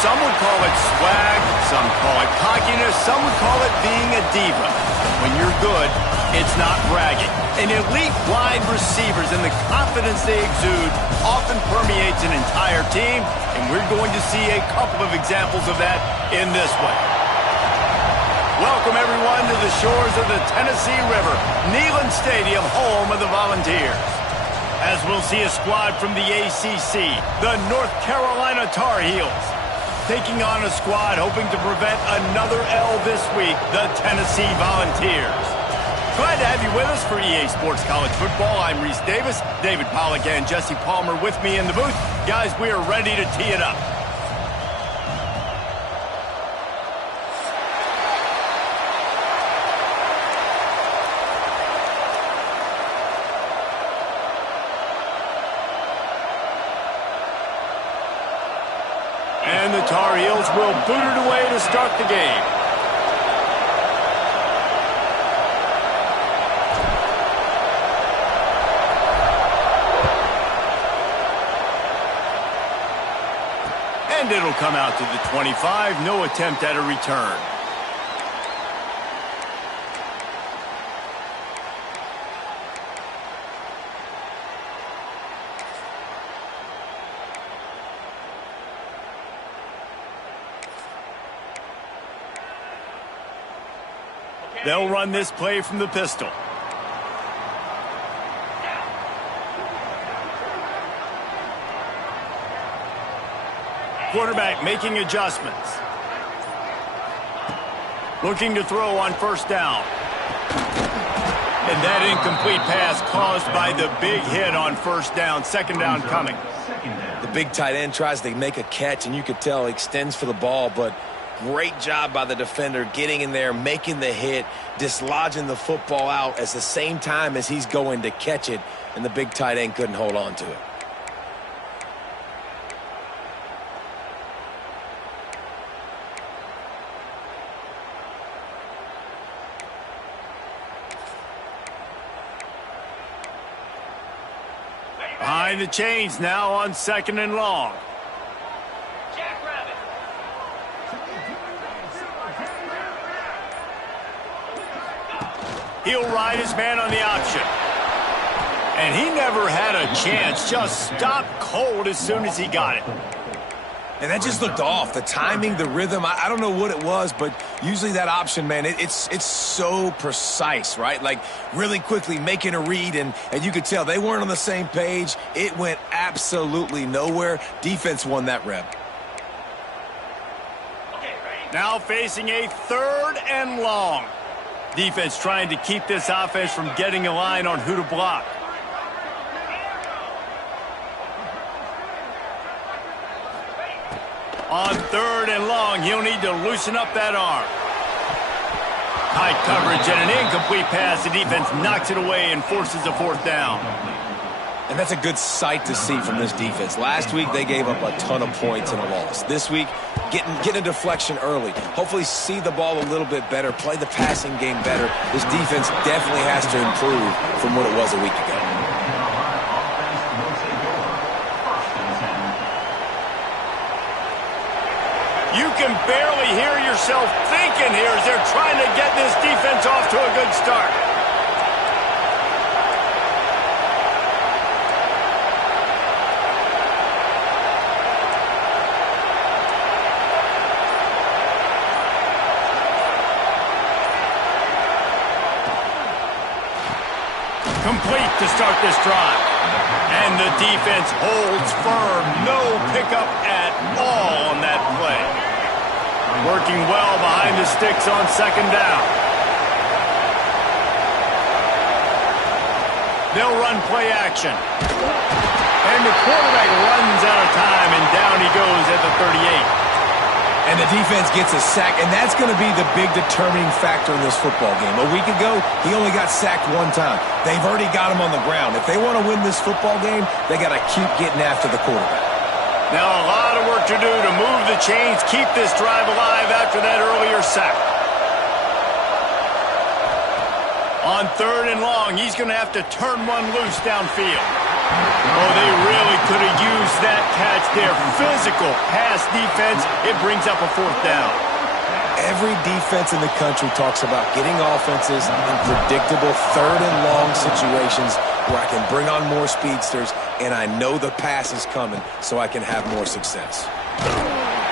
Some would call it swag, some call it cockiness, some would call it being a diva. When you're good, it's not bragging. And elite wide receivers and the confidence they exude often permeates an entire team, and we're going to see a couple of examples of that in this one. Welcome, everyone, to the shores of the Tennessee River, Neyland Stadium, home of the Volunteers. As we'll see a squad from the ACC, the North Carolina Tar Heels, taking on a squad hoping to prevent another L this week, the Tennessee Volunteers. Glad to have you with us for EA Sports College Football. I'm Reese Davis, David Pollack and Jesse Palmer with me in the booth. Guys, we are ready to tee it up. And the Tar Heels will boot it away to start the game. And it'll come out to the 25. No attempt at a return. They'll run this play from the pistol. Quarterback making adjustments. Looking to throw on first down. And that incomplete pass caused by the big hit on first down. Second down coming. The big tight end tries to make a catch, and you could tell he extends for the ball, but great job by the defender getting in there, making the hit, dislodging the football out at the same time as he's going to catch it, and the big tight end couldn't hold on to it. Behind the chains now on 2nd and long. He'll ride his man on the option. And he never had a chance. Just stopped cold as soon as he got it. And that just looked off. The timing, the rhythm, I don't know what it was, but usually that option, man, it's so precise, right? Like really quickly making a read, and you could tell they weren't on the same page. It went absolutely nowhere. Defense won that rep. Now facing a 3rd and long. Defense trying to keep this offense from getting a line on who to block. On 3rd and long, he'll need to loosen up that arm. High coverage and an incomplete pass. The defense knocks it away and forces a 4th down. And that's a good sight to see from this defense. Last week, they gave up a ton of points in a loss. This week, getting a deflection early. Hopefully see the ball a little bit better, play the passing game better. This defense definitely has to improve from what it was a week ago. You can barely hear yourself thinking here as they're trying to get this defense off to a good start. Complete to start this drive. And the defense holds firm. No pickup at all on that play. Working well behind the sticks on 2nd down. They'll run play action. And the quarterback runs out of time, and down he goes at the 38. And the defense gets a sack, and that's going to be the big determining factor in this football game. A week ago, he only got sacked 1 time. They've already got him on the ground. If they want to win this football game, they got to keep getting after the quarterback. Now a lot of work to do to move the chains, keep this drive alive after that earlier sack. On 3rd and long, he's going to have to turn one loose downfield. Oh, they really could have used that catch there. Physical pass defense. It brings up a fourth down. Every defense in the country talks about getting offenses in predictable third and long situations where I can bring on more speedsters and I know the pass is coming so I can have more success.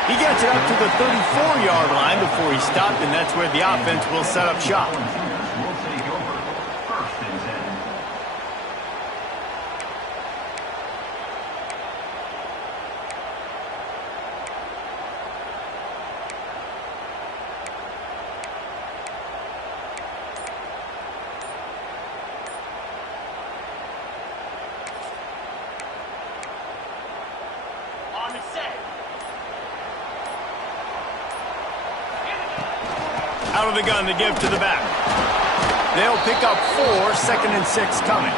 He gets it up to the 34-yard line before he stopped, and that's where the offense will set up shop. Out of the gun to give to the back. They'll pick up 4, 2nd and 6 coming.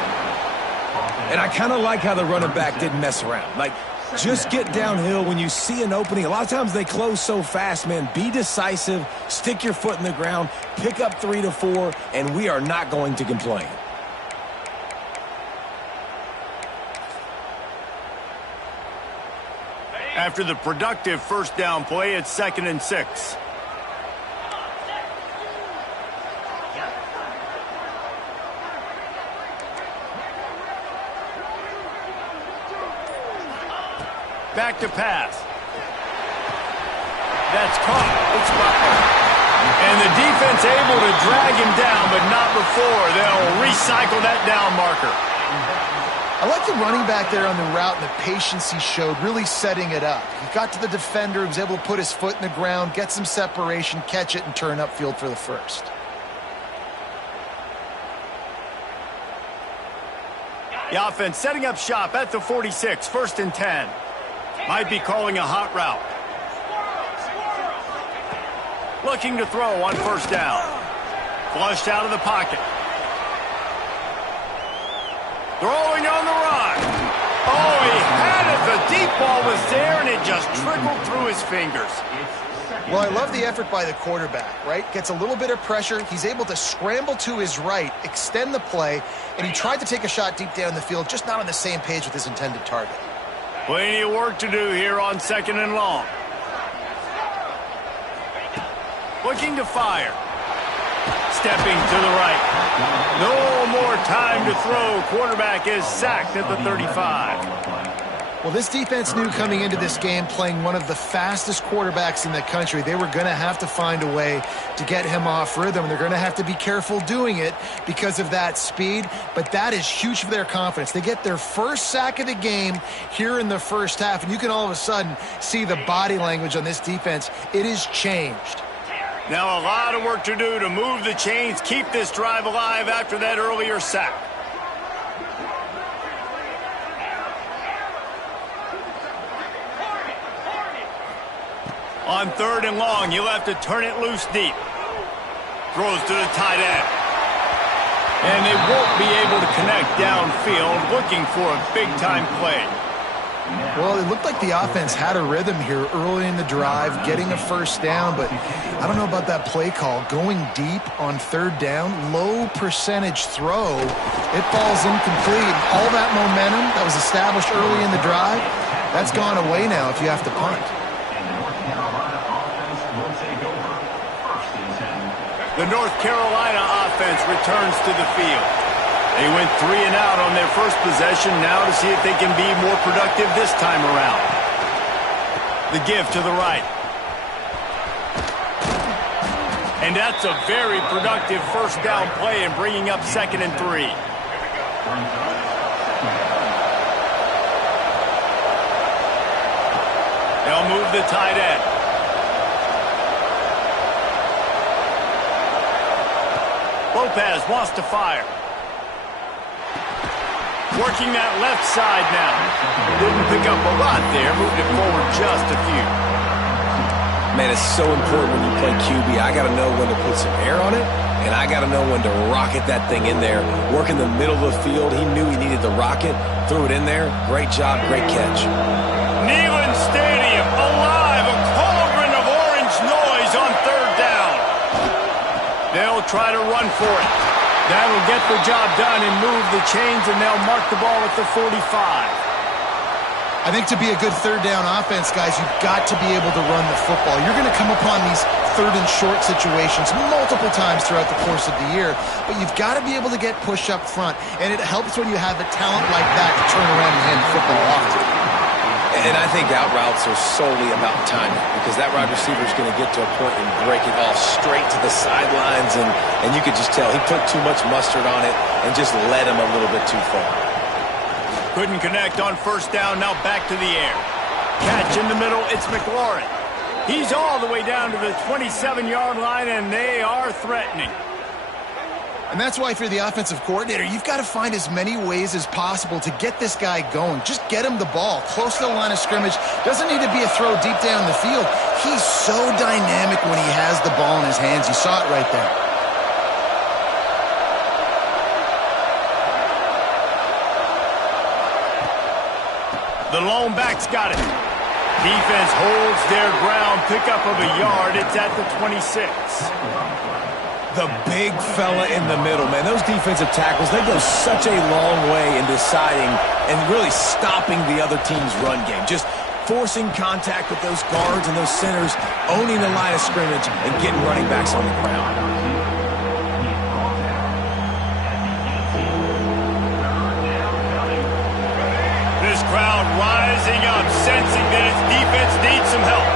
And I kind of like how the running back didn't mess around. Like, just get downhill when you see an opening. A lot of times they close so fast, man. Be decisive, stick your foot in the ground, pick up 3 to 4, and we are not going to complain. After the productive first down play, it's 2nd and 6. Back to pass. That's caught. It's Butler. And the defense able to drag him down, but not before. They'll recycle that down marker. I like the running back there on the route and the patience he showed, really setting it up. He got to the defender, was able to put his foot in the ground, get some separation, catch it, and turn upfield for the first. The offense setting up shop at the 46, 1st and 10. Might be calling a hot route. Looking to throw on 1st down. Flushed out of the pocket. Throwing on the run. Oh, he had it. The deep ball was there, and it just trickled through his fingers. Well, I love the effort by the quarterback, right? Gets a little bit of pressure. He's able to scramble to his right, extend the play, and he tried to take a shot deep down the field, just not on the same page with his intended target. Plenty of work to do here on 2nd and long. Looking to fire. Stepping to the right. No more time to throw. Quarterback is sacked at the 35. Well, this defense knew coming into this game, playing one of the fastest quarterbacks in the country, they were going to have to find a way to get him off rhythm. They're going to have to be careful doing it because of that speed, but that is huge for their confidence. They get their first sack of the game here in the first half, and you can all of a sudden see the body language on this defense. It is changed. Now a lot of work to do to move the chains, keep this drive alive after that earlier sack. On 3rd and long, you'll have to turn it loose deep. Throws to the tight end. And they won't be able to connect downfield, looking for a big-time play. Well, it looked like the offense had a rhythm here early in the drive, getting a first down, but I don't know about that play call. Going deep on 3rd down, low percentage throw, it falls incomplete. All that momentum that was established early in the drive, that's gone away now if you have to punt. The North Carolina offense returns to the field. They went 3 and out on their first possession, now to see if they can be more productive this time around. The give to the right. And that's a very productive first down play and bringing up 2nd and 3. They'll move the tight end. Lopez wants to fire. Working that left side now. Didn't pick up a lot there. Moved it forward just a few. Man, it's so important when you play QB. I got to know when to put some air on it, and I got to know when to rocket that thing in there. Work in the middle of the field. He knew he needed the rocket. Threw it in there. Great job. Great catch. Neyland Stadium alive. A cauldron of orange noise on 3rd down. They'll try to run for it. That'll get the job done and move the chains, and they'll mark the ball at the 45. I think to be a good third down offense, guys, you've got to be able to run the football. You're going to come upon these third and short situations multiple times throughout the course of the year, but you've got to be able to get push up front, and it helps when you have a talent like that to turn around and hand the football off to. And I think out routes are solely about timing, because that wide receiver is going to get to a point and break it off straight to the sidelines, and you could just tell he put too much mustard on it and just led him a little bit too far. Couldn't connect on first down, now back to the air. Catch in the middle, it's McLaurin. He's all the way down to the 27-yard line, and they are threatening. And that's why if you're the offensive coordinator, you've got to find as many ways as possible to get this guy going. Just get him the ball close to the line of scrimmage. Doesn't need to be a throw deep down the field. He's so dynamic when he has the ball in his hands. You saw it right there. The lone back's got it. Defense holds their ground. Pickup of a yard. It's at the 26. The big fella in the middle, man. Those defensive tackles, they go such a long way in deciding and really stopping the other team's run game. Just forcing contact with those guards and those centers, owning the line of scrimmage, and getting running backs on the ground. This crowd rising up, sensing that its defense needs some help.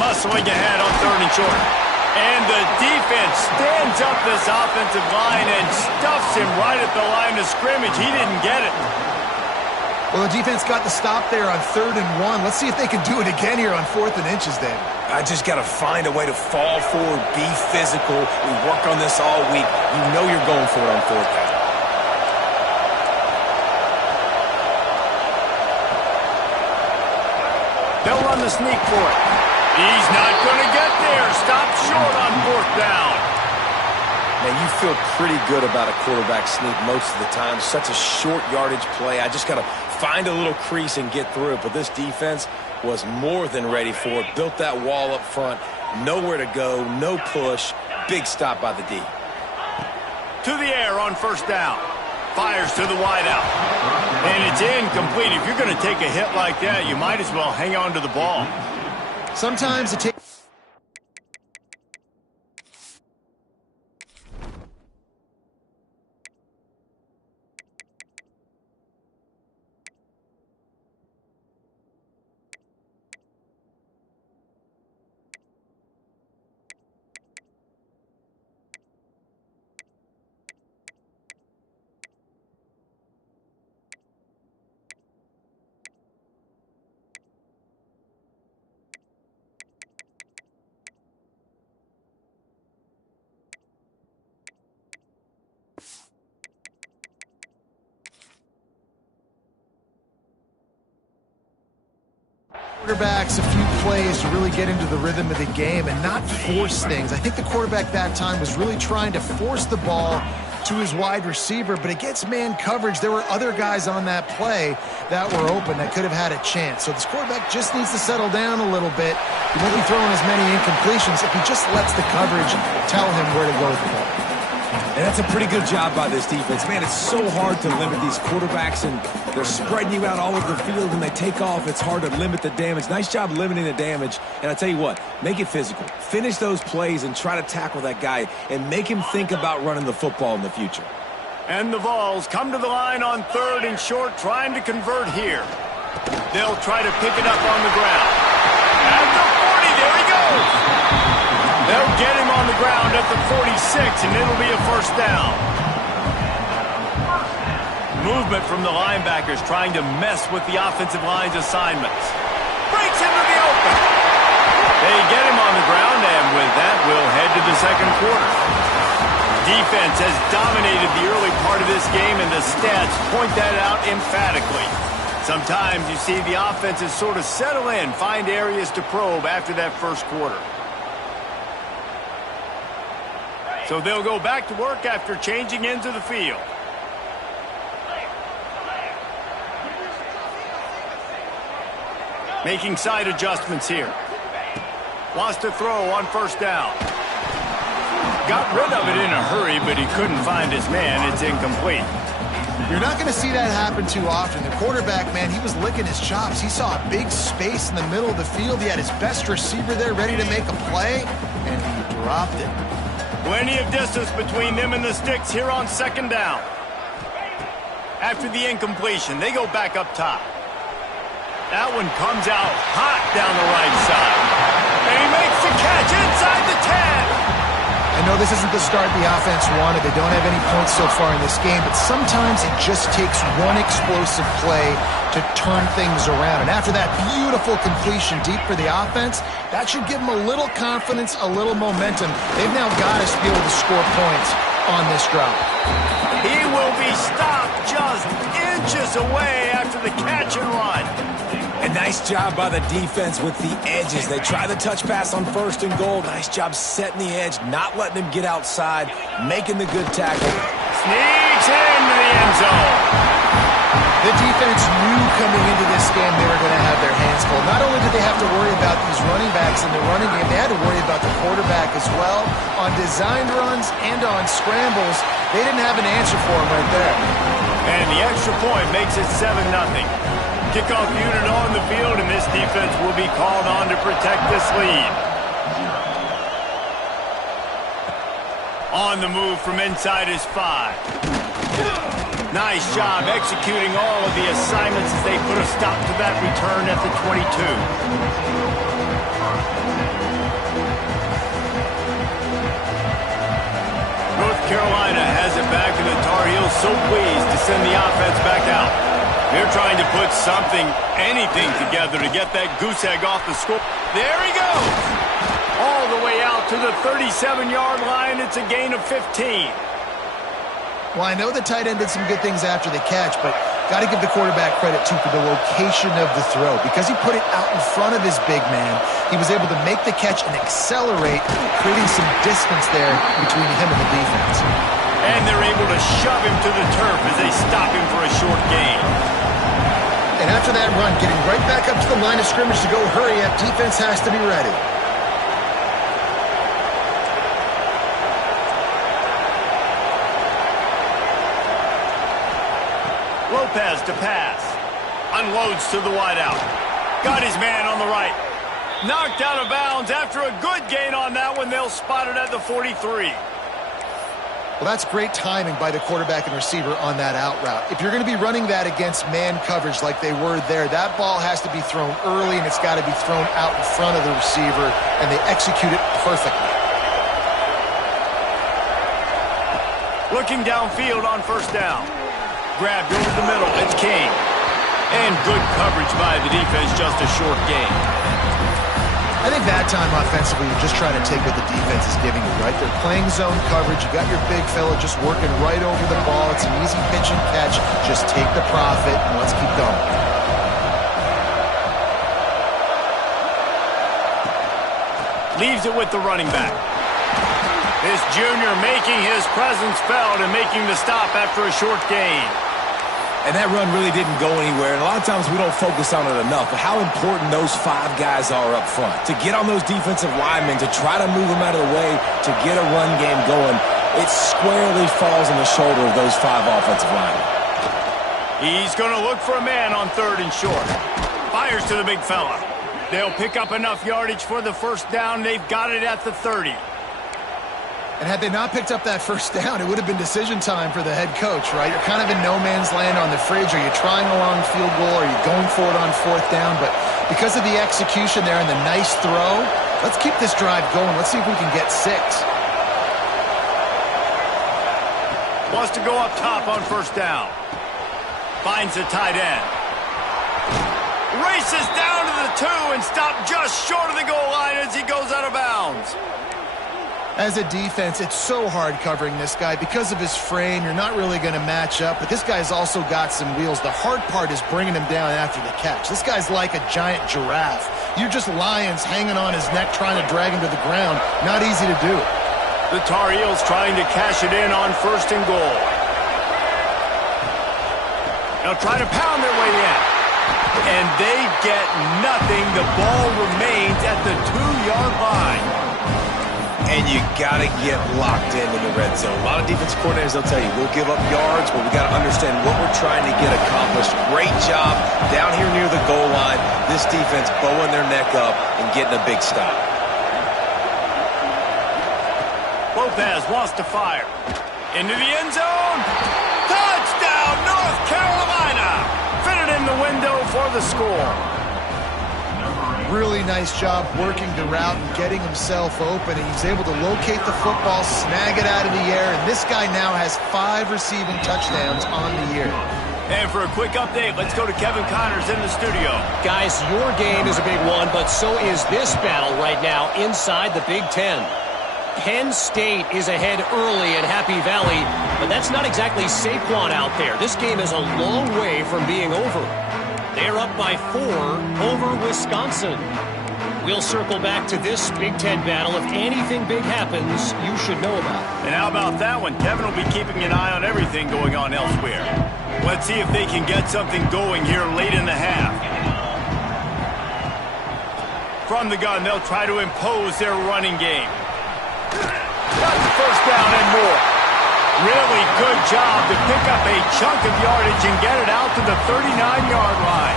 Muscling ahead on third and short. And the defense stands up this offensive line and stuffs him right at the line of scrimmage. He didn't get it. Well, the defense got the stop there on 3rd and 1. Let's see if they can do it again here on 4th and inches, Dave. I just got to find a way to fall forward, be physical. We work on this all week. You know you're going for it on 4th down. They'll run the sneak for it. He's not going to get there. Stop short on 4th down. Man, you feel pretty good about a quarterback sneak most of the time. Such a short yardage play. I just got to find a little crease and get through it. But this defense was more than ready for it. Built that wall up front. Nowhere to go. No push. Big stop by the D. To the air on 1st down. Fires to the wideout. And it's incomplete. If you're going to take a hit like that, you might as well hang on to the ball. Sometimes it takes... quarterbacks a few plays to really get into the rhythm of the game and not force things. I think the quarterback that time was really trying to force the ball to his wide receiver, but against man coverage, there were other guys on that play that were open that could have had a chance. So this quarterback just needs to settle down a little bit. He won't be throwing as many incompletions if he just lets the coverage tell him where to go with the ball. And that's a pretty good job by this defense. Man, it's so hard to limit these quarterbacks, and they're spreading you out all over the field. When they take off, it's hard to limit the damage. Nice job limiting the damage. And I tell you what, make it physical. Finish those plays and try to tackle that guy and make him think about running the football in the future. And the Vols come to the line on 3rd and short, trying to convert here. They'll try to pick it up on the ground. At the 40, there he goes. They'll get him on the ground at the 46, and it'll be a 1st down. Movement from the linebackers trying to mess with the offensive line's assignments. Breaks into the open. They get him on the ground, and with that, we'll head to the 2nd quarter. Defense has dominated the early part of this game, and the stats point that out emphatically. Sometimes you see the offenses sort of settle in, find areas to probe after that 1st quarter. So they'll go back to work after changing into the field. Making side adjustments here. Wants to throw on first down. Got rid of it in a hurry, but he couldn't find his man. It's incomplete. You're not going to see that happen too often. The quarterback, man, he was licking his chops. He saw a big space in the middle of the field. He had his best receiver there ready to make a play, and he dropped it. Plenty of distance between them and the sticks here on second down. After the incompletion, they go back up top. That one comes out hot down the right side. And he makes the catch inside the 10. I know this isn't the start the offense wanted. They don't have any points so far in this game, but sometimes it just takes one explosive play to turn things around. And after that beautiful completion deep for the offense, that should give them a little confidence, a little momentum. They've now got us to be able to score points on this drive. He will be stopped just inches away after the catch and run. A nice job by the defense with the edges. They try the touch pass on first and goal. Nice job setting the edge, not letting him get outside, making the good tackle. Sneaks into the end zone. The defense knew coming into this game they were going to have their hands full. Not only did they have to worry about these running backs in the running game, they had to worry about the quarterback as well. On designed runs and on scrambles, they didn't have an answer for him right there. And the extra point makes it 7-0. Kickoff unit on the field, and this defense will be called on to protect this lead. On the move from inside his 5. Nice job executing all of the assignments as they put a stop to that return at the 22. North Carolina has it back, and the Tar Heels so pleased to send the offense back out. They're trying to put something, anything together to get that goose egg off the score. There he goes. All the way out to the 37-yard line. It's a gain of 15. Well, I know the tight end did some good things after the catch, but got to give the quarterback credit, too, for the location of the throw. Because he put it out in front of his big man, he was able to make the catch and accelerate, creating some distance there between him and the defense. And they're able to shove him to the turf as they stop him for a short gain. And after that run, getting right back up to the line of scrimmage to go hurry up, defense has to be ready. Lopez to pass. Unloads to the wideout. Got his man on the right. Knocked out of bounds after a good gain on that one. They'll spot it at the 43. Well, that's great timing by the quarterback and receiver on that out route. If you're going to be running that against man coverage like they were there, that ball has to be thrown early, and it's got to be thrown out in front of the receiver, and they execute it perfectly. Looking downfield on first down. Grabbed over the middle. It's King. And good coverage by the defense, just a short gain. I think that time offensively, you're just trying to take what the defense is giving you, right? They're playing zone coverage. You got your big fella just working right over the ball. It's an easy pitch and catch. Just take the profit and let's keep going. Leaves it with the running back. This junior making his presence felt and making the stop after a short gain. And that run really didn't go anywhere, and a lot of times we don't focus on it enough, but how important those 5 guys are up front. To get on those defensive linemen, to try to move them out of the way, to get a run game going, it squarely falls on the shoulder of those 5 offensive linemen. He's going to look for a man on third and short. Fires to the big fella. They'll pick up enough yardage for the first down. They've got it at the 30. And had they not picked up that first down, it would have been decision time for the head coach, right? You're kind of in no man's land on the fridge. Are you trying a long field goal? Are you going for it on fourth down? But because of the execution there and the nice throw, let's keep this drive going. Let's see if we can get 6. Wants to go up top on first down. Finds the tight end. Races down to the 2 and stopped just short of the goal line as he goes out of bounds. As a defense, it's so hard covering this guy. Because of his frame, you're not really going to match up, but this guy's also got some wheels. The hard part is bringing him down after the catch. This guy's like a giant giraffe. You're just lions hanging on his neck trying to drag him to the ground. Not easy to do. The Tar Heels trying to cash it in on first and goal. They'll try to pound their way in. And they get nothing. The ball remains at the 2-yard line. And you got to get locked in the red zone. A lot of defense coordinators, they'll tell you, we'll give up yards, but we got to understand what we're trying to get accomplished. Great job down here near the goal line. This defense bowing their neck up and getting a big stop. Lopez wants to fire. Into the end zone. Touchdown, North Carolina. Fitted in the window for the score. Really nice job working the route and getting himself open. And he's able to locate the football, snag it out of the air, and this guy now has 5 receiving touchdowns on the year. And for a quick update, let's go to Kevin Connors in the studio. Guys, your game is a big one, but so is this battle right now inside the Big Ten. Penn State is ahead early in Happy Valley, but that's not exactly Saquon out there. This game is a long way from being over. They're up by 4 over Wisconsin. We'll circle back to this Big Ten battle. If anything big happens, you should know about it. And how about that one? Kevin will be keeping an eye on everything going on elsewhere. Let's see if they can get something going here late in the half. From the gun, they'll try to impose their running game. That's the first down and more. Really good job to pick up a chunk of yardage and get it out to the 39-yard line.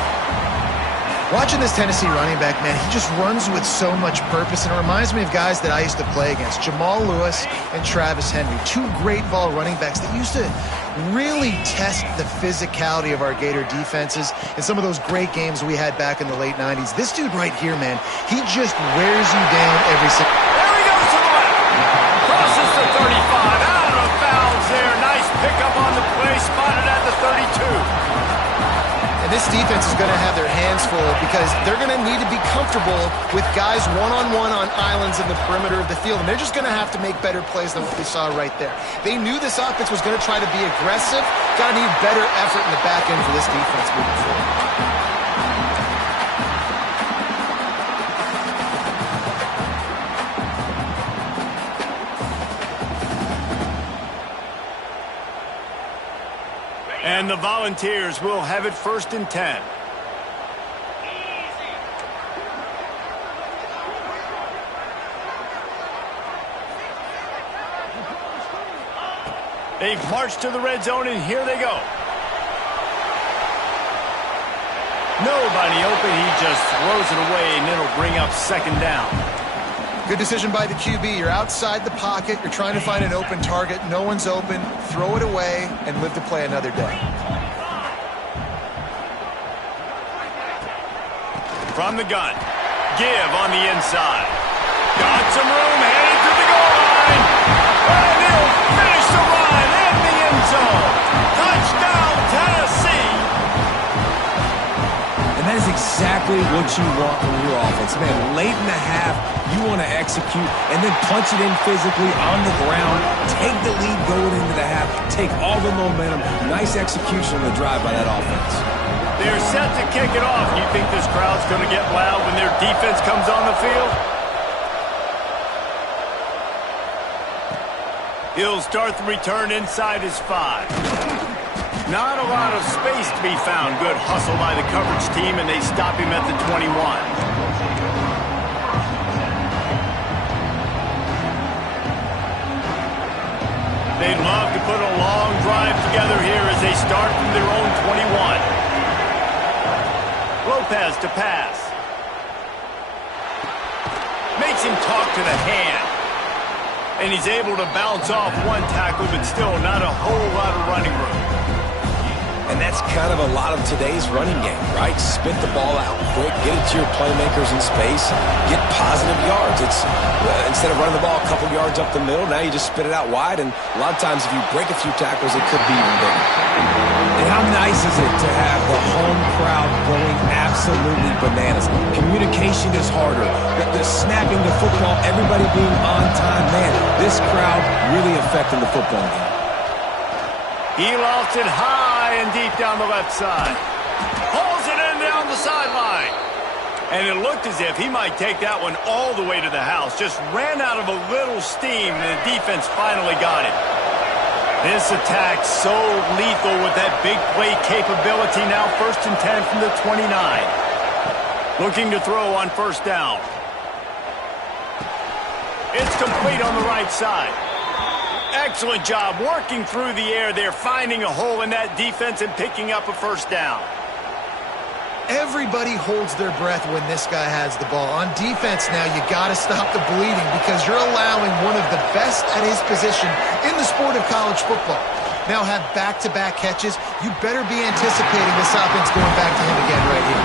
Watching this Tennessee running back, man, he just runs with so much purpose, and it reminds me of guys that I used to play against, Jamal Lewis and Travis Henry, 2 great ball running backs that used to really test the physicality of our Gator defenses in some of those great games we had back in the late 90s. This dude right here, man, he just wears you down every single... There he goes to the left. Crosses the 35. Out of bounds there. Nice pickup on the play. Spotted at the 32. And this defense is going to have their hands full because they're going to need to be comfortable with guys one-on-one on islands in the perimeter of the field. And they're just going to have to make better plays than what we saw right there. They knew this offense was going to try to be aggressive. Got to need better effort in the back end for this defense moving forward. And the Volunteers will have it 1st and 10. They've marched to the red zone, and here they go. Nobody open. He just throws it away, and it'll bring up 2nd down. Good decision by the QB. You're outside the pocket. You're trying to find an open target. No one's open. Throw it away and live to play another day. From the gun. Give on the inside. Got some room. Headed to the goal line. And he'll finish the run in the end zone. Touchdown, Tennessee. And that is exactly what you want from your offense. Man, late in the half, you want to execute and then punch it in physically on the ground. Take the lead going into the half. Take all the momentum. Nice execution on the drive by that offense. They're set to kick it off. You think this crowd's going to get loud when their defense comes on the field? He'll start the return inside his 5. Not a lot of space to be found. Good hustle by the coverage team, and they stop him at the 21. They'd love to put a long drive together here as they start from their own 21. Lopez to pass. Makes him talk to the hand. And he's able to bounce off one tackle, but still not a whole lot of running room. And that's kind of a lot of today's running game, right? Spit the ball out quick, get it to your playmakers in space, get positive yards. It's instead of running the ball a couple yards up the middle, now you just spit it out wide, and a lot of times if you break a few tackles, it could be even bigger. And how nice is it to have the home crowd going absolutely bananas? Communication is harder. The snapping the football, everybody being on time. Man, this crowd really affecting the football game. He lofts it high and deep down the left side. Pulls it in down the sideline. And it looked as if he might take that one all the way to the house. Just ran out of a little steam, and the defense finally got it. This attack so lethal with that big play capability. Now 1st and 10 from the 29. Looking to throw on 1st down. It's complete on the right side. Excellent job working through the air there, finding a hole in that defense and picking up a 1st down. Everybody holds their breath when this guy has the ball. On defense now, you got to stop the bleeding because you're allowing one of the best at his position in the sport of college football. Now have back-to-back catches. You better be anticipating this offense going back to him again right here.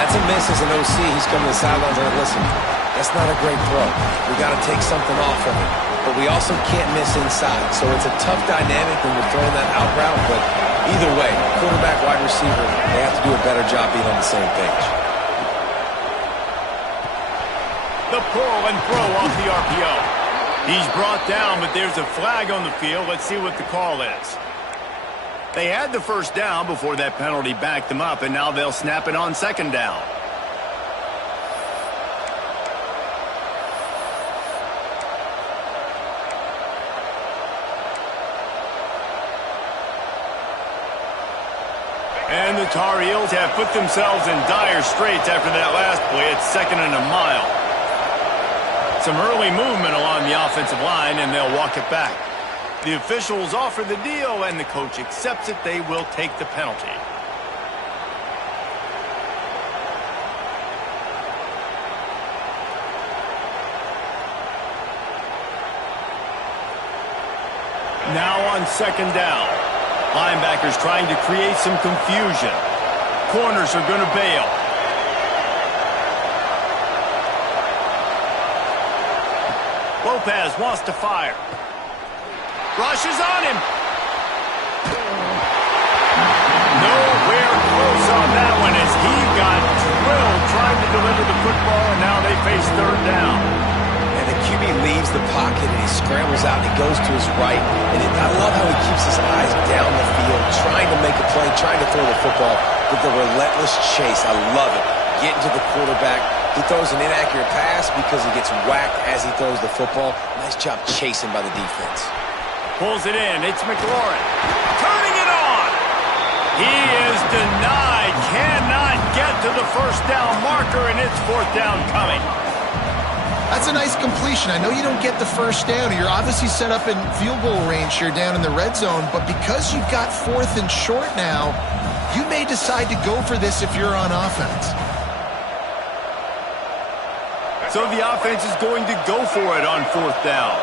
That's a miss as an OC. He's coming to the sidelines and listen, that's not a great throw. We got to take something off of it. But we also can't miss inside. So it's a tough dynamic when we're throwing that out route, but either way, quarterback, wide receiver, they have to do a better job being on the same page. The pull and throw off the RPO. He's brought down, but there's a flag on the field. Let's see what the call is. They had the 1st down before that penalty backed them up, and now they'll snap it on 2nd down. And the Tar Heels have put themselves in dire straits after that last play. It's 2nd and a mile. Some early movement along the offensive line, and they'll walk it back. The officials offer the deal, and the coach accepts it. They will take the penalty. Now on 2nd down. Linebackers trying to create some confusion. Corners are going to bail. Lopez wants to fire. Rushes on him. Nowhere close on that one as he got drilled trying to deliver the football, and now they face 3rd down. And the QB leaves the pocket and he scrambles out and he goes to his right. And I love how he keeps his eyes down the field, trying to make a play, trying to throw the football with the relentless chase. I love it. Getting to the quarterback. He throws an inaccurate pass because he gets whacked as he throws the football. Nice job chasing by the defense. Pulls it in. It's McLaurin. Turning it on. He is denied. Cannot get to the 1st down marker, and it's 4th down coming. That's a nice completion. I know you don't get the 1st down. You're obviously set up in field goal range here down in the red zone, but because you've got 4th and short now, you may decide to go for this if you're on offense. So the offense is going to go for it on 4th down.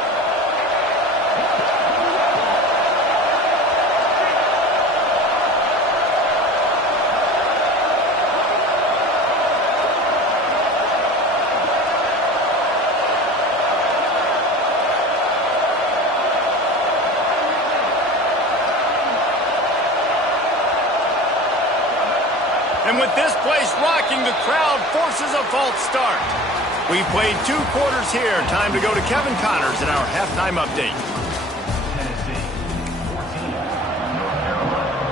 And with this place rocking, the crowd forces a false start. We've played 2 quarters here. Time to go to Kevin Connors in our halftime update.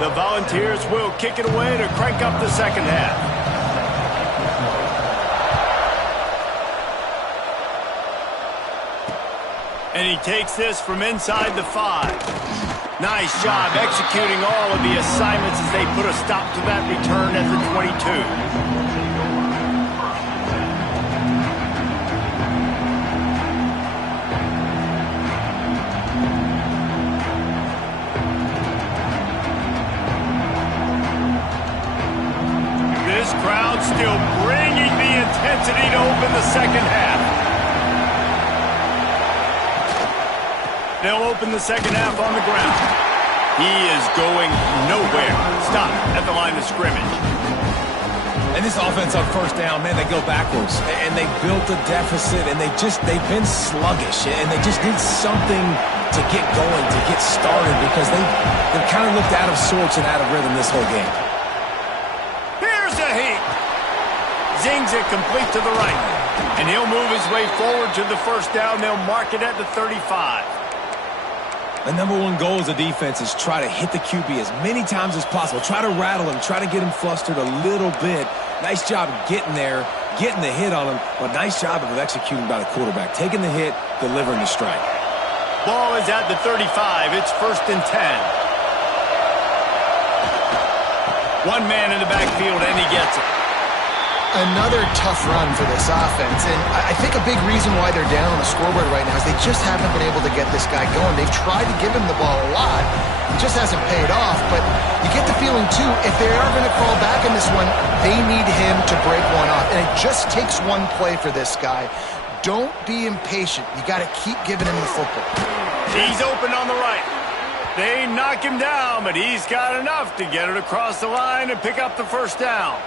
The Volunteers will kick it away to crank up the 2nd half. And he takes this from inside the 5. Nice job executing all of the assignments as they put a stop to that return at the 22. This crowd still bringing the intensity to open the 2nd half. They'll open the 2nd half on the ground. He is going nowhere. Stop at the line of scrimmage. And this offense on 1st down, man, they go backwards. And they built a deficit, and they've been sluggish. And they just need something to get going, to get started, because they've kind of looked out of sorts and out of rhythm this whole game. Here's a heat. Zings it complete to the right. And he'll move his way forward to the 1st down. They'll mark it at the 35. The #1 goal as a defense is try to hit the QB as many times as possible. Try to rattle him. Try to get him flustered a little bit. Nice job getting there, getting the hit on him, but nice job of executing by the quarterback. Taking the hit, delivering the strike. Ball is at the 35. It's 1st and 10. One man in the backfield, and he gets it. Another tough run for this offense, and I think a big reason why they're down on the scoreboard right now is they just haven't been able to get this guy going. They've tried to give him the ball a lot. It just hasn't paid off, but you get the feeling, too, if they are going to crawl back in this one, they need him to break one off, and it just takes one play for this guy. Don't be impatient. You got to keep giving him the football. He's open on the right. They knock him down, but he's got enough to get it across the line and pick up the first down.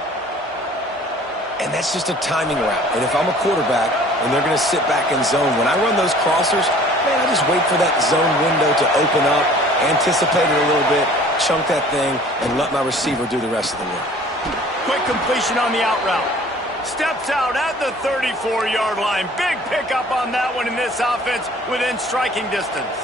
And that's just a timing route. And if I'm a quarterback and they're going to sit back in zone, when I run those crossers, man, I just wait for that zone window to open up, anticipate it a little bit, chunk that thing, and let my receiver do the rest of the work. Quick completion on the out route. Steps out at the 34-yard line. Big pickup on that one in this offense within striking distance.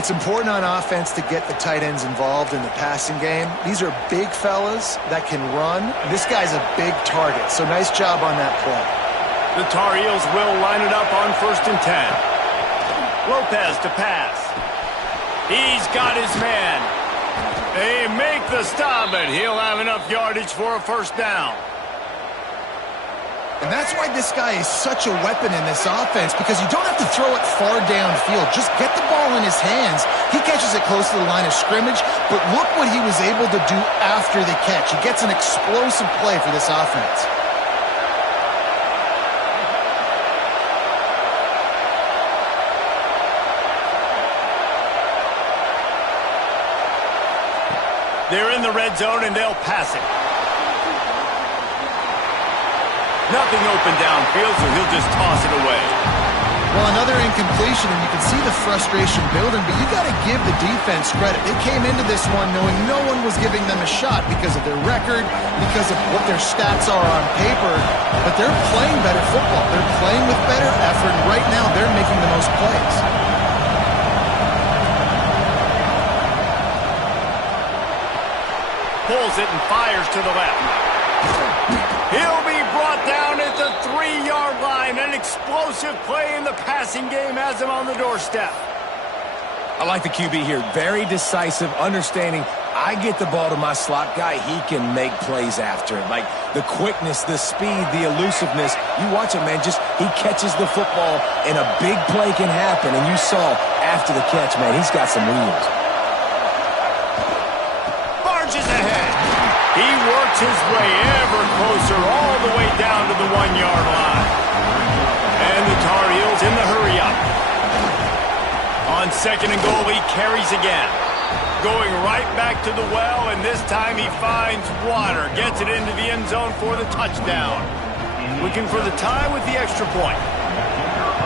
It's important on offense to get the tight ends involved in the passing game. These are big fellas that can run. This guy's a big target, so nice job on that play. The Tar Heels will line it up on 1st and 10. Lopez to pass. He's got his man. They make the stop, but he'll have enough yardage for a first down. And that's why this guy is such a weapon in this offense, because you don't have to throw it far downfield. Just get the ball in his hands. He catches it close to the line of scrimmage, but look what he was able to do after the catch. He gets an explosive play for this offense. They're in the red zone, and they'll pass it. Nothing open downfield, so he'll just toss it away. Well, another incompletion, and you can see the frustration building, but you got to give the defense credit. They came into this one knowing no one was giving them a shot because of their record, because of what their stats are on paper, but they're playing better football. They're playing with better effort, and right now they're making the most plays. Pulls it and fires to the left. He'll be brought down at the 3-yard line. An explosive play in the passing game has him on the doorstep. I like the QB here. Very decisive, understanding I get the ball to my slot guy, he can make plays after it. Like the quickness, the speed, the elusiveness. You watch it, man. Just he catches the football and a big play can happen. And you saw after the catch, man, he's got some wheels. Barges ahead. He works his way ever closer all the way down to the 1-yard line. And the Tar Heels in the hurry-up. On 2nd and goal, he carries again. Going right back to the well, and this time he finds water. Gets it into the end zone for the touchdown. Looking for the tie with the extra point.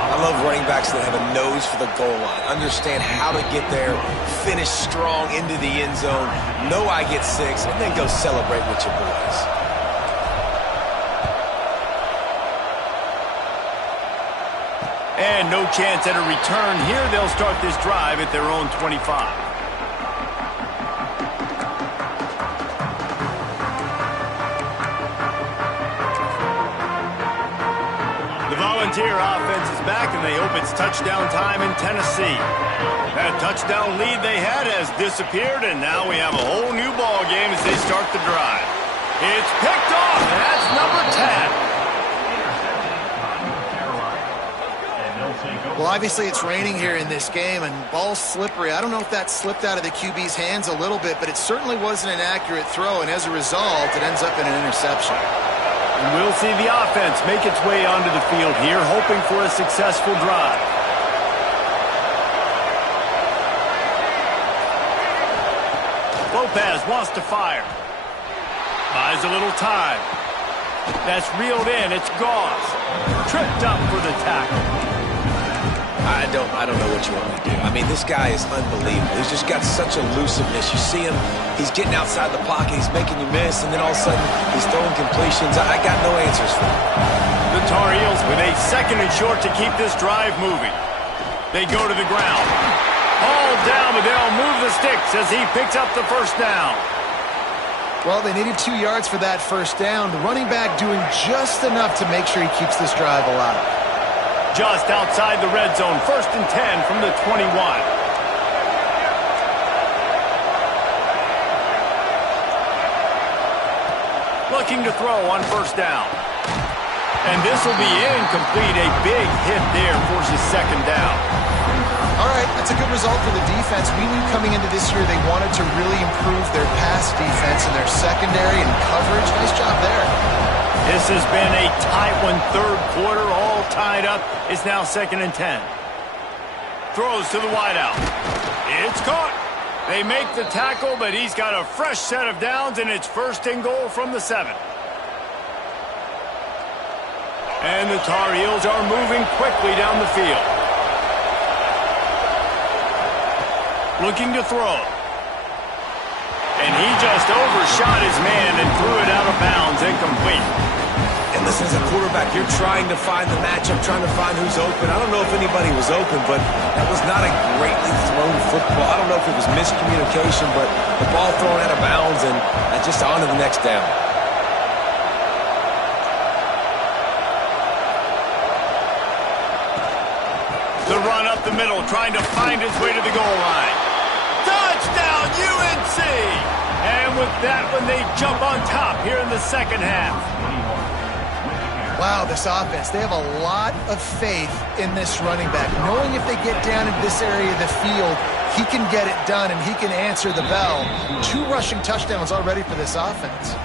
I love running backs that have a nose for the goal line. Understand how to get there, finish strong into the end zone, know I get 6, and then go celebrate with your boys. And no chance at a return here. They'll start this drive at their own 25. The Volunteer offense is back, and they hope it's touchdown time in Tennessee. That touchdown lead they had has disappeared, and now we have a whole new ball game as they start the drive. It's picked off, and that's number 10. Well, obviously it's raining here in this game, and ball's slippery. I don't know if that slipped out of the QB's hands a little bit, but it certainly wasn't an accurate throw, and as a result, it ends up in an interception. And we'll see the offense make its way onto the field here, hoping for a successful drive. Lopez wants to fire. Buys a little time. That's reeled in. It's Goss. Tripped up for the tackle. I don't know what you want me to do. I mean, this guy is unbelievable. He's just got such elusiveness. You see him, he's getting outside the pocket, he's making you miss, and then all of a sudden, he's throwing completions. I got no answers for him. The Tar Heels with a 2nd and short to keep this drive moving. They go to the ground. Hauled down, but they'll move the sticks as he picks up the first down. Well, they needed 2 yards for that first down. The running back doing just enough to make sure he keeps this drive alive. just outside the red zone. 1st and 10 from the 21. Looking to throw on 1st down. And this will be incomplete. A big hit there forces 2nd down. All right, that's a good result for the defense. We knew coming into this year they wanted to really improve their pass defense and their secondary and coverage. Nice job there. This has been a tight one. 3rd quarter, all tied up. It's now 2nd and 10. Throws to the wideout. It's caught. They make the tackle, but he's got a fresh set of downs, and it's 1st and goal from the 7. And the Tar Heels are moving quickly down the field. Looking to throw. And he just overshot his man and threw it out of bounds, incomplete. And listen, as a quarterback, you're trying to find the matchup, trying to find who's open. I don't know if anybody was open, but that was not a greatly thrown football. I don't know if it was miscommunication, but the ball thrown out of bounds and just on to the next down. The run up the middle, trying to find his way to the goal line. Touchdown, UNC! And with that one, they jump on top here in the 2nd half. Wow, this offense, they have a lot of faith in this running back. Knowing if they get down into this area of the field, he can get it done and he can answer the bell. 2 rushing touchdowns already for this offense.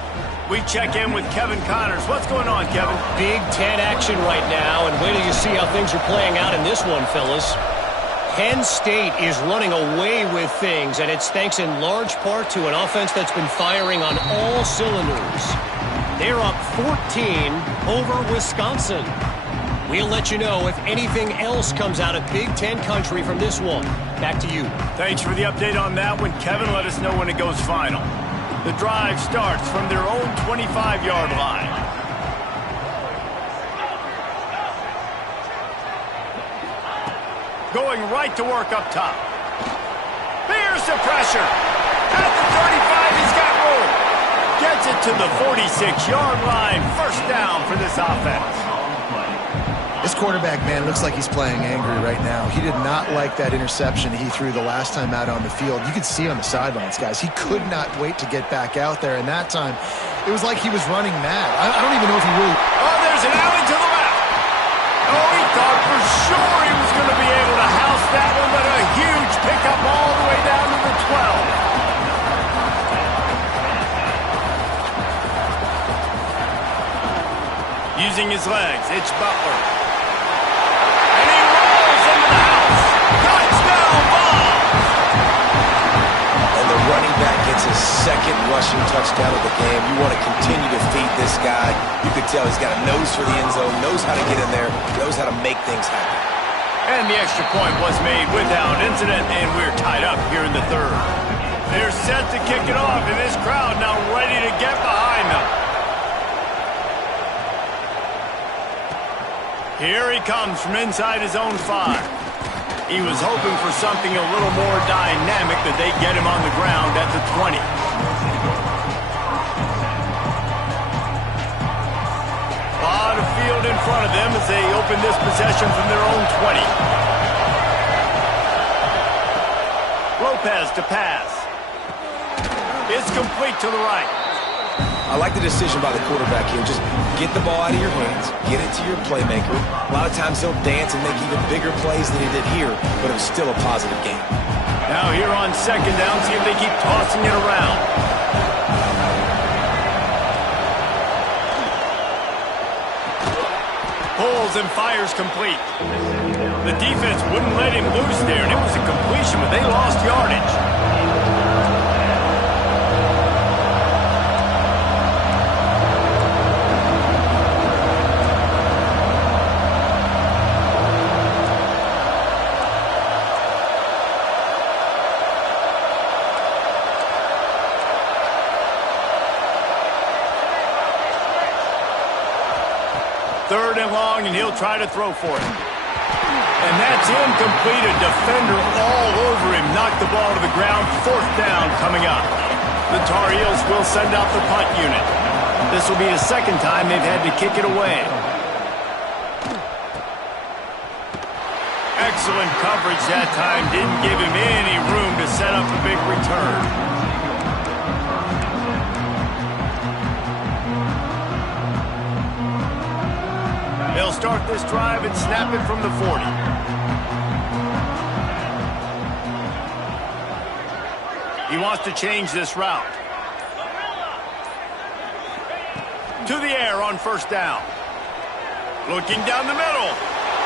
We check in with Kevin Connors. What's going on, Kevin? Big Ten action right now, and wait till you see how things are playing out in this one, fellas. Penn State is running away with things, and it's thanks in large part to an offense that's been firing on all cylinders. They're up 14 over Wisconsin. We'll let you know if anything else comes out of Big Ten country from this one. Back to you. Thanks for the update on that one, Kevin. Let us know when it goes final. The drive starts from their own 25-yard line. Going right to work up top. Here's the pressure. At the 35, he's got room. Gets it to the 46-yard line. 1st down for this offense. This quarterback, man, looks like he's playing angry right now. He did not like that interception he threw the last time out on the field. You could see on the sidelines, guys. He could not wait to get back out there, and that time, it was like he was running mad. I don't even know if he really... Oh, there's an alley to the left. Oh, he thought for sure he was going to be able to house that one, but a huge pickup all the way down to the 12. Using his legs, it's Butler. And he rolls into the house. Touchdown ball! And the running back gets his 2nd rushing touchdown of the game. You want to continue to feed this guy. You could tell he's got a nose for the end zone, knows how to get in there, knows how to make things happen. And the extra point was made without incident, and we're tied up here in the 3rd. They're set to kick it off, and this crowd now ready to get behind them. Here he comes from inside his own 5. He was hoping for something a little more dynamic, that they get him on the ground at the 20. A lot of field in front of them as they open this possession from their own 20. Lopez to pass. It's complete to the right. I like the decision by the quarterback here. Just get the ball out of your hands, get it to your playmaker. A lot of times he'll dance and make even bigger plays than he did here, but it was still a positive game. Now here on 2nd down, see if they keep tossing it around. Pulls and fires complete. The defense wouldn't let him loose there, and it was a completion, but they lost yardage. Third and long, and he'll try to throw for it. And that's incomplete. A defender all over him. Knocked the ball to the ground. 4th down coming up. The Tar Heels will send out the punt unit. This will be the 2nd time they've had to kick it away. Excellent coverage that time. Didn't give him any room to set up a big return. They'll start this drive and snap it from the 40. He wants to change this route. To the air on first down. Looking down the middle.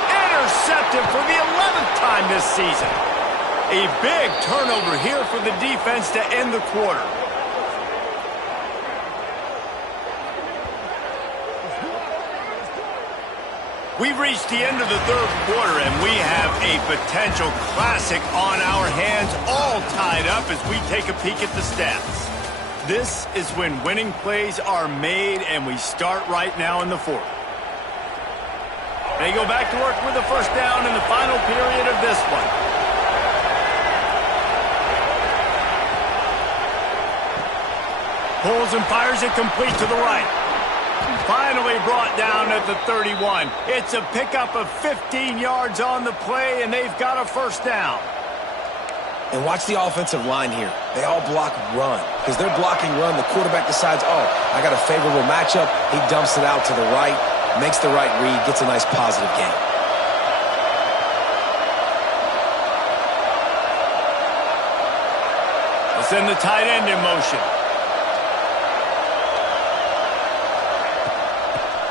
Intercepted for the 11th time this season. A big turnover here for the defense to end the quarter. We've reached the end of the third quarter, and we have a potential classic on our hands, all tied up as we take a peek at the stats. This is when winning plays are made, and we start right now in the fourth. They go back to work with a first down in the final period of this one. Pulls and fires it complete to the right. Finally brought down at the 31. It's a pickup of 15 yards on the play, and they've got a first down. And watch the offensive line here. They all block run. Because they're blocking run, the quarterback decides, oh, I got a favorable matchup. He dumps it out to the right, makes the right read, gets a nice positive gain. We'll send the tight end in motion.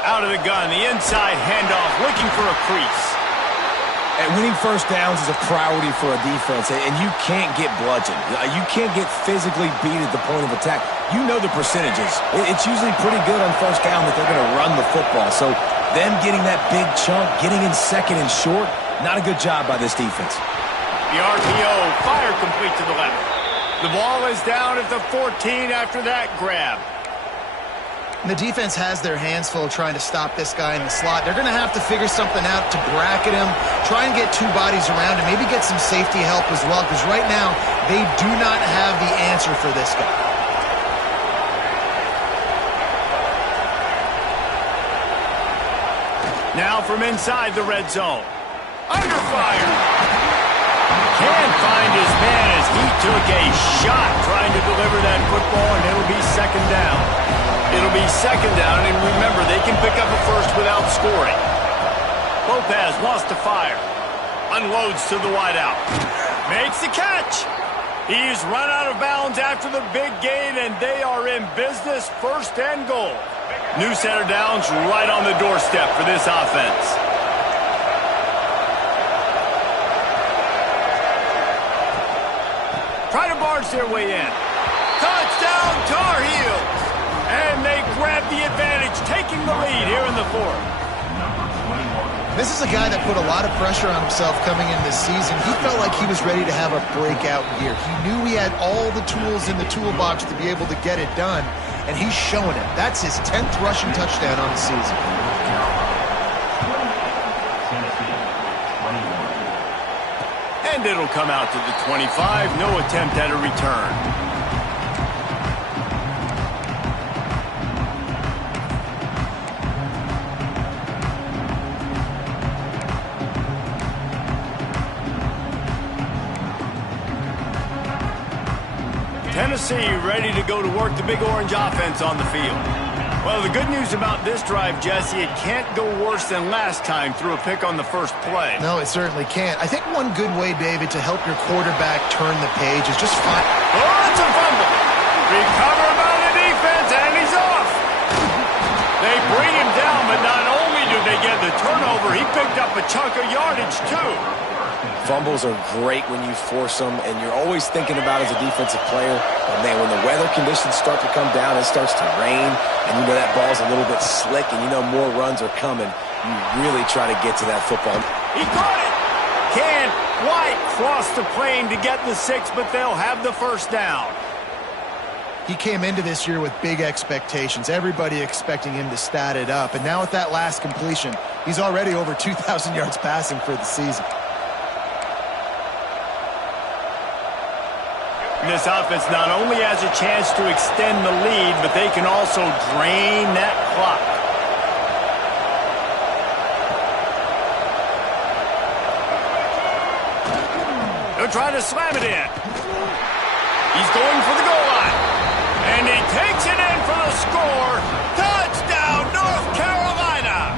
Out of the gun, the inside handoff, looking for a crease. And winning first downs is a priority for a defense, and you can't get bludgeoned. You can't get physically beat at the point of attack. You know the percentages. It's usually pretty good on first down that they're going to run the football. So them getting that big chunk, getting in second and short, not a good job by this defense. The RPO, fire complete to the left. The ball is down at the 14 after that grab. The defense has their hands full trying to stop this guy in the slot. They're going to have to figure something out to bracket him, try and get two bodies around him, maybe get some safety help as well, because right now they do not have the answer for this guy. Now from inside the red zone. Under fire. Can't find his man as he took a shot trying to deliver that football, and it'll be second down. It'll be second down, and remember, they can pick up a first without scoring. Lopez wants to fire. Unloads to the wideout. Makes the catch. He's run out of bounds after the big gain, and they are in business, first and goal. New set of downs right on the doorstep for this offense. Try to barge their way in. Touchdown, Tar Heels. And they grab the advantage, taking the lead here in the fourth. This is a guy that put a lot of pressure on himself coming in this season. He felt like he was ready to have a breakout year. He knew he had all the tools in the toolbox to be able to get it done, and he's showing it. That's his 10th rushing touchdown on the season. And it'll come out to the 25. No attempt at a return. Tennessee ready to go to work the big orange offense on the field. Well, the good news about this drive, Jesse, it can't go worse than last time through a pick on the first play. No, it certainly can't. I think one good way, David, to help your quarterback turn the page is just find... Oh, it's a fumble. Recovered by the defense, and he's off. They bring him down, but not only do they get the turnover, he picked up a chunk of yardage, too. Fumbles are great when you force them, and you're always thinking about as a defensive player, but man, when the weather conditions start to come down, it starts to rain, and you know that ball's a little bit slick, and you know more runs are coming, you really try to get to that football. He caught it! Can't quite cross the plane to get the 6, but they'll have the first down. He came into this year with big expectations, everybody expecting him to stat it up, and now with that last completion, he's already over 2,000 yards passing for the season. This offense not only has a chance to extend the lead, but they can also drain that clock. try to slam it in. He's going for the goal line. And he takes it in for the score. Touchdown, North Carolina.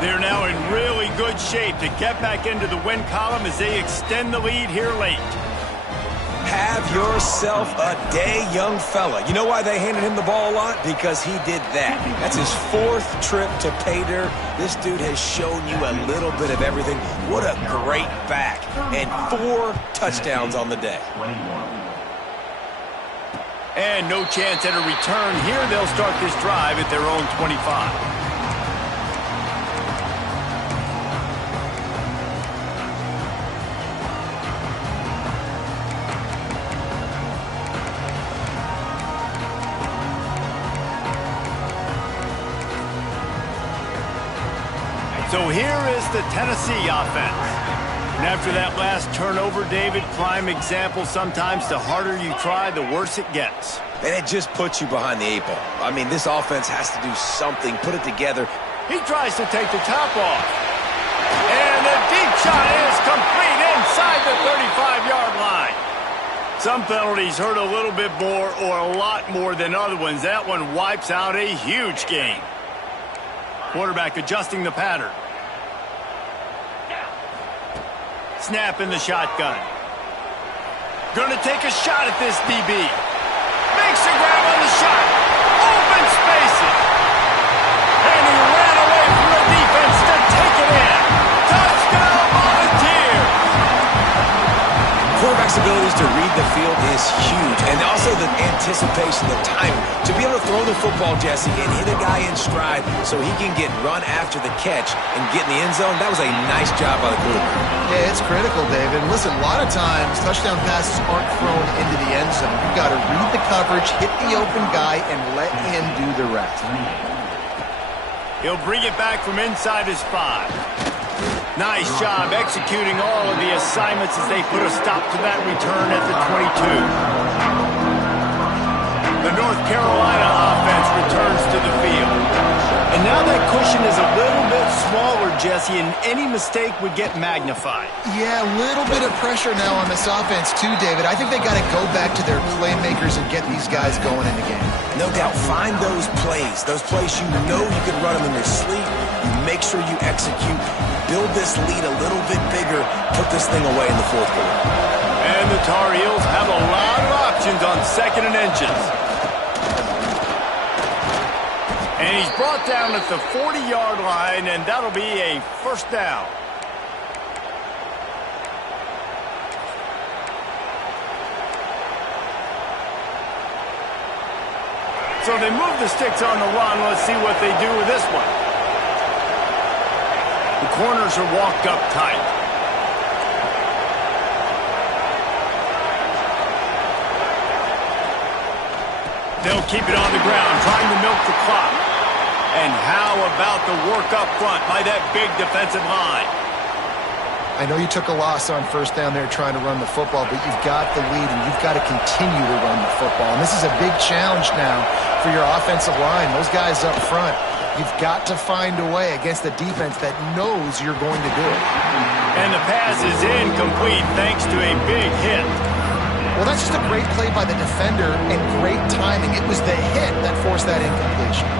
They're now in really good shape to get back into the win column as they extend the lead here late. Have yourself a day, young fella. You know why they handed him the ball a lot? Because he did that. That's his 4th trip to pay dirt. This dude has shown you a little bit of everything. What a great back. And 4 touchdowns on the day. And no chance at a return here. They'll start this drive at their own 25. So here is the Tennessee offense. And after that last turnover, David, prime example, sometimes the harder you try, the worse it gets. And it just puts you behind the 8 ball. I mean, this offense has to do something, put it together. He tries to take the top off. And the deep shot is complete inside the 35-yard line. Some penalties hurt a little bit more or a lot more than other ones. That one wipes out a huge game. Quarterback adjusting the pattern. Snap in the shotgun. Gonna take a shot at this DB. Makes a grab on the shot. Open spaces. And he ran away from the defense to take it in. Touchdown, Volunteers. Quarterback's abilities to read the field is huge. And also the anticipation, the timing. To be able to throw the football, Jesse, and hit a guy in stride so he can get run after the catch and get in the end zone, that was a nice job by the quarterback. Yeah, it's critical, David. Listen, a lot of times touchdown passes aren't thrown into the end zone. You've got to read the coverage, hit the open guy, and let him do the rest. He'll bring it back from inside his 5. Nice job executing all of the assignments as they put a stop to that return at the 22. The North Carolina offense returns to the field. And now that cushion is a little bit smaller, Jesse, and any mistake would get magnified. Yeah, a little bit of pressure now on this offense too, David. I think they got to go back to their playmakers and get these guys going in the game. No doubt, find those plays you know you can run them in your sleep. You make sure you execute, build this lead a little bit bigger, put this thing away in the 4th quarter. And the Tar Heels have a lot of options on 2nd and inches. And he's brought down at the 40-yard line, and that'll be a 1st down. So they move the sticks on the run. Let's see what they do with this one. The corners are walked up tight. They'll keep it on the ground, trying to milk the clock. And how about the work up front by that big defensive line? I know you took a loss on 1st down there trying to run the football, but you've got the lead, and you've got to continue to run the football. And this is a big challenge now for your offensive line. Those guys up front, you've got to find a way against a defense that knows you're going to do it. And the pass is incomplete thanks to a big hit. Well, that's just a great play by the defender and great timing. It was the hit that forced that incompletion.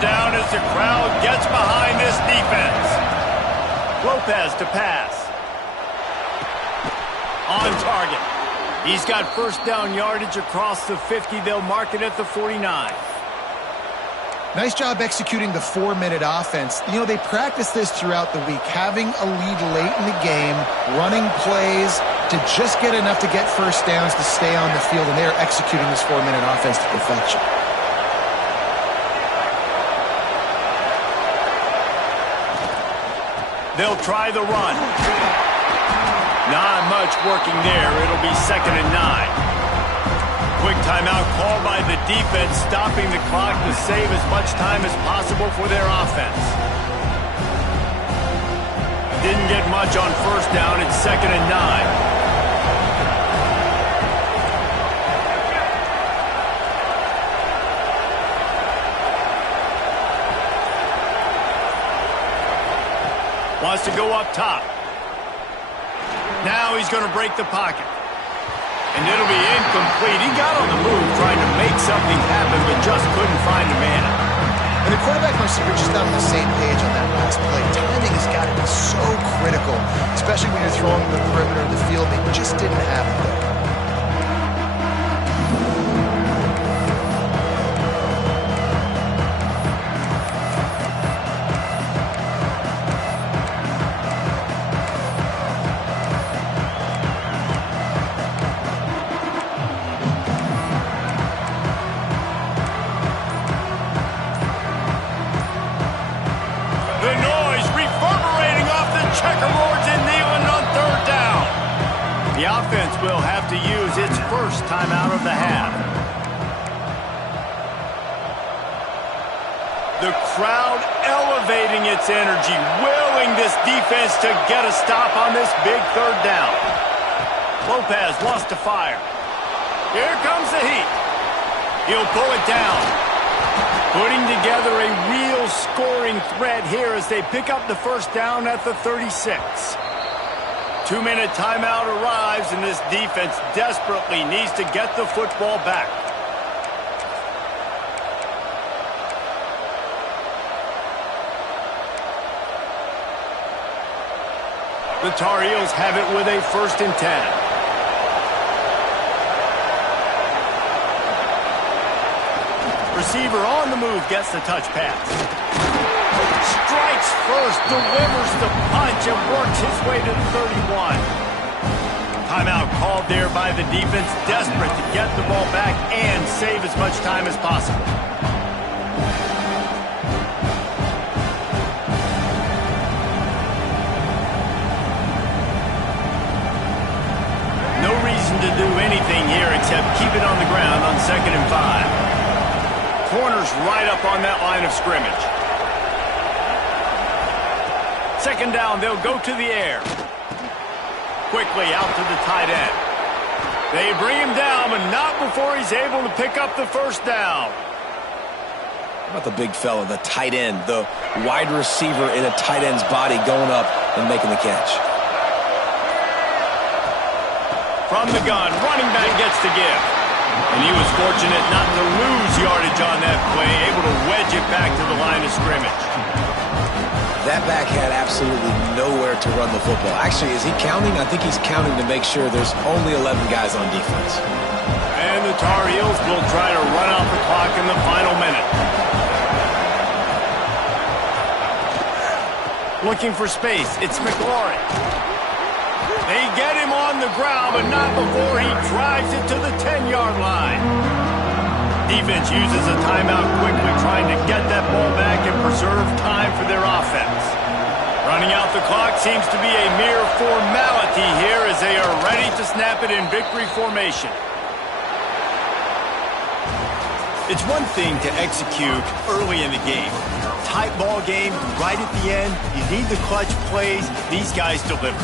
Down as the crowd gets behind this defense. Lopez to pass. On target. He's got 1st down yardage across the 50. They'll mark it at the 49. Nice job executing the 4-minute offense. You know, they practice this throughout the week, having a lead late in the game, running plays to just get enough to get 1st downs to stay on the field, and they're executing this 4-minute offense to perfection. They'll try the run. Not much working there. It'll be 2nd and 9. Quick timeout called by the defense, stopping the clock to save as much time as possible for their offense. Didn't get much on first down. It's 2nd and 9. Wants to go up top. Now he's going to break the pocket. And it'll be incomplete. He got on the move trying to make something happen, but just couldn't find a man. And the quarterback and receiver just not on the same page on that last play. Timing has got to be so critical, especially when you're throwing the perimeter of the field. They just didn't have it there. Checkerboards in Neyland on 3rd down. The offense will have to use its first timeout of the half. The crowd elevating its energy, willing this defense to get a stop on this big 3rd down. Lopez wants to fire. Here comes the heat. He'll pull it down. Putting together a real scoring threat here as they pick up the first down at the 36. 2-minute timeout arrives, and this defense desperately needs to get the football back. The Tar Heels have it with a 1st and 10. Receiver on the move gets the touch pass. Strikes first, delivers the punch, and works his way to the 31. Timeout called there by the defense, desperate to get the ball back and save as much time as possible. No reason to do anything here except keep it on the ground on 2nd and 5. Corners right up on that line of scrimmage. 2nd down, they'll go to the air. Quickly out to the tight end. They bring him down, but not before he's able to pick up the 1st down. How about the big fella, the tight end, the wide receiver in a tight end's body going up and making the catch. From the gun, running back gets the give. And he was fortunate not to lose yardage on that play, able to wedge it back to the line of scrimmage. That back had absolutely nowhere to run the football. Actually, is he counting? I think he's counting to make sure there's only 11 guys on defense. And the Tar Heels will try to run out the clock in the final minute. Looking for space, it's McLaurin. They get him on the ground, but not before he drives it to the 10-yard line. Defense uses a timeout quickly, trying to get that ball back and preserve time for their offense. Running out the clock seems to be a mere formality here as they are ready to snap it in victory formation. It's one thing to execute early in the game. Tight ball game, right at the end, you need the clutch plays. These guys deliver.